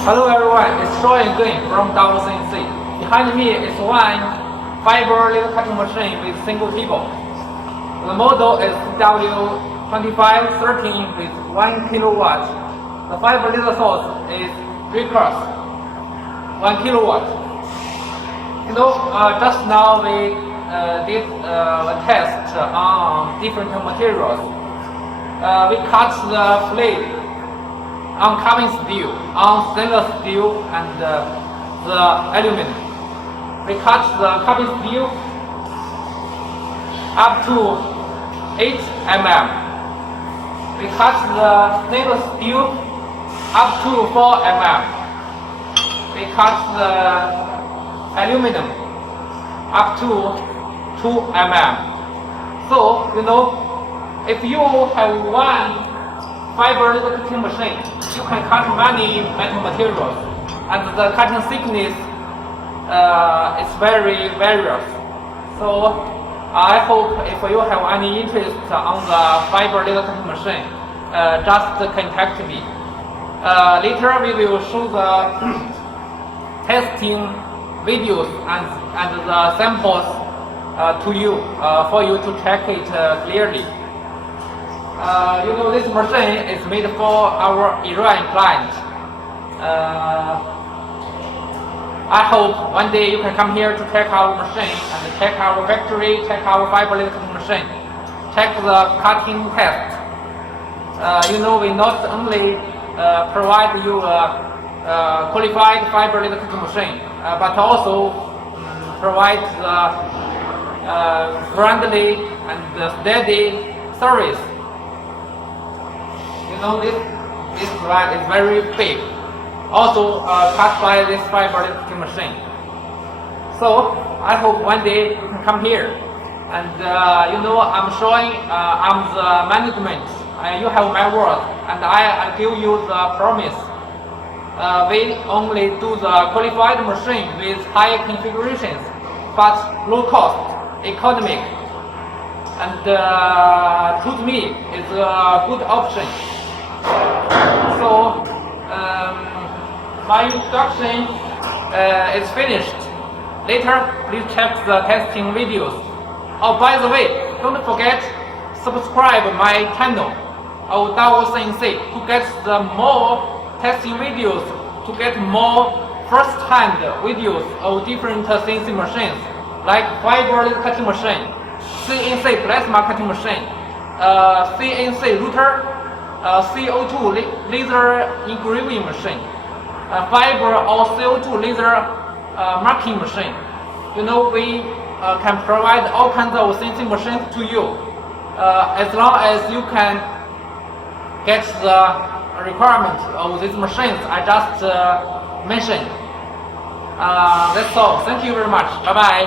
Hello everyone, it's Troy again from DOWEL CNC. Behind me is one fiber laser cutting machine with single table. The model is W2513 with 1 kilowatt. The fiber laser source is Raycus 1 kilowatt. Just now we did a test on different materials. We cut the blade on carbon steel, on stainless steel, and the aluminum. We cut the carbon steel up to 8 mm. We cut the stainless steel up to 4 mm. We cut the aluminum up to 2 mm. So, if you have one fiber laser cutting machine, you can cut many metal materials, and the cutting thickness is very various. So I hope if you have any interest on the fiber laser cutting machine, just contact me. Later we will show the testing videos and the samples to you for you to check it clearly. This machine is made for our Iran client. I hope one day you can come here to check our machine and check our factory, check our fiber laser cutting machine, check the cutting test. We not only provide you a qualified fiber laser cutting machine, but also provide friendly and steady service. This line is very big, also cut by this fiber laser cutting machine. So I hope one day you can come here, and I'm showing I'm the management. You have my word, and I give you the promise. We only do the qualified machine with high configurations, but low cost, economic, and to me it's a good option. So my introduction is finished. Later, please check the testing videos. Oh, by the way, don't forget subscribe my channel of DOWEL CNC to get the more testing videos, to get more first-hand videos of different CNC machines like fiber laser cutting machine, CNC plasma cutting machine, CNC router, CO2 laser engraving machine, fiber or CO2 laser marking machine. We can provide all kinds of CNC machines to you, as long as you can get the requirement of these machines I just mentioned. That's all. Thank you very much. Bye bye.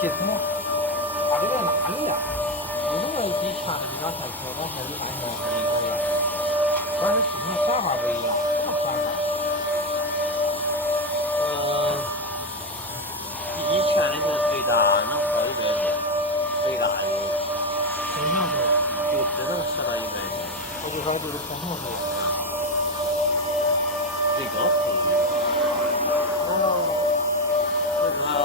系统把这个拿里呀，有那么一些看着比较开车，但还是安全还是可以。但是使用方法不一样，什么方法？第一圈的是最大能喝100斤，最大的通常是就只能喝到100斤，我最少就是通常是。最高速。然后为什么要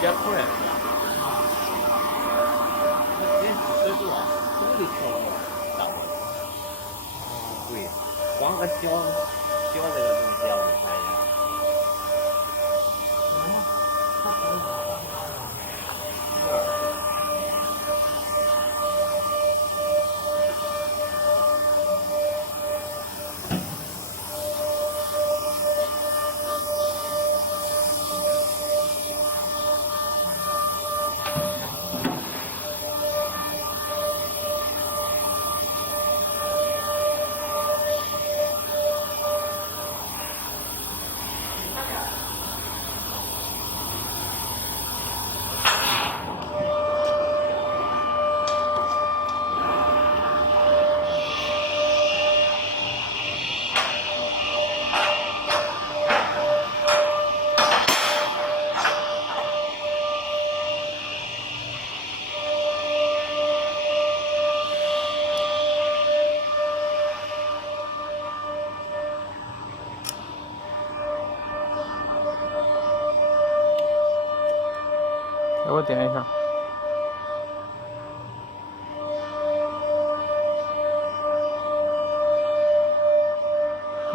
别出来？它连水度啊，都得调过大伙。对，光个调这个东西要5块钱。给我点一下。好。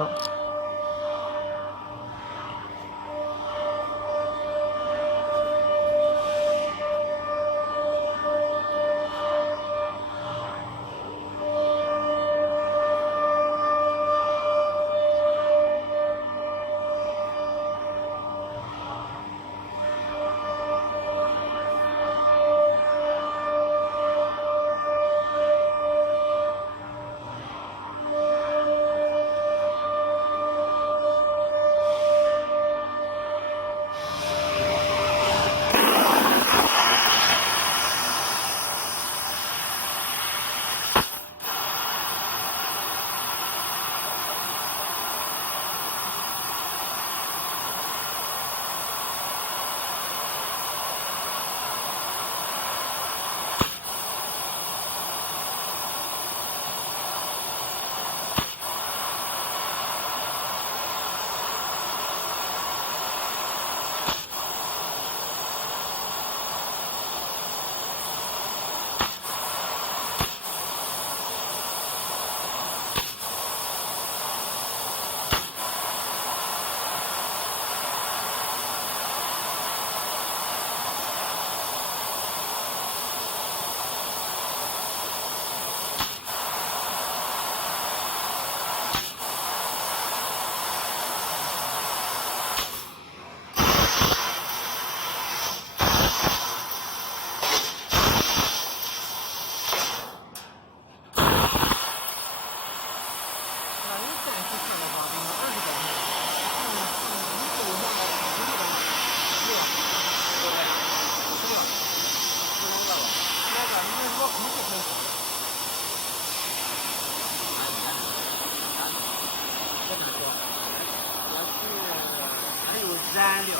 燃料的。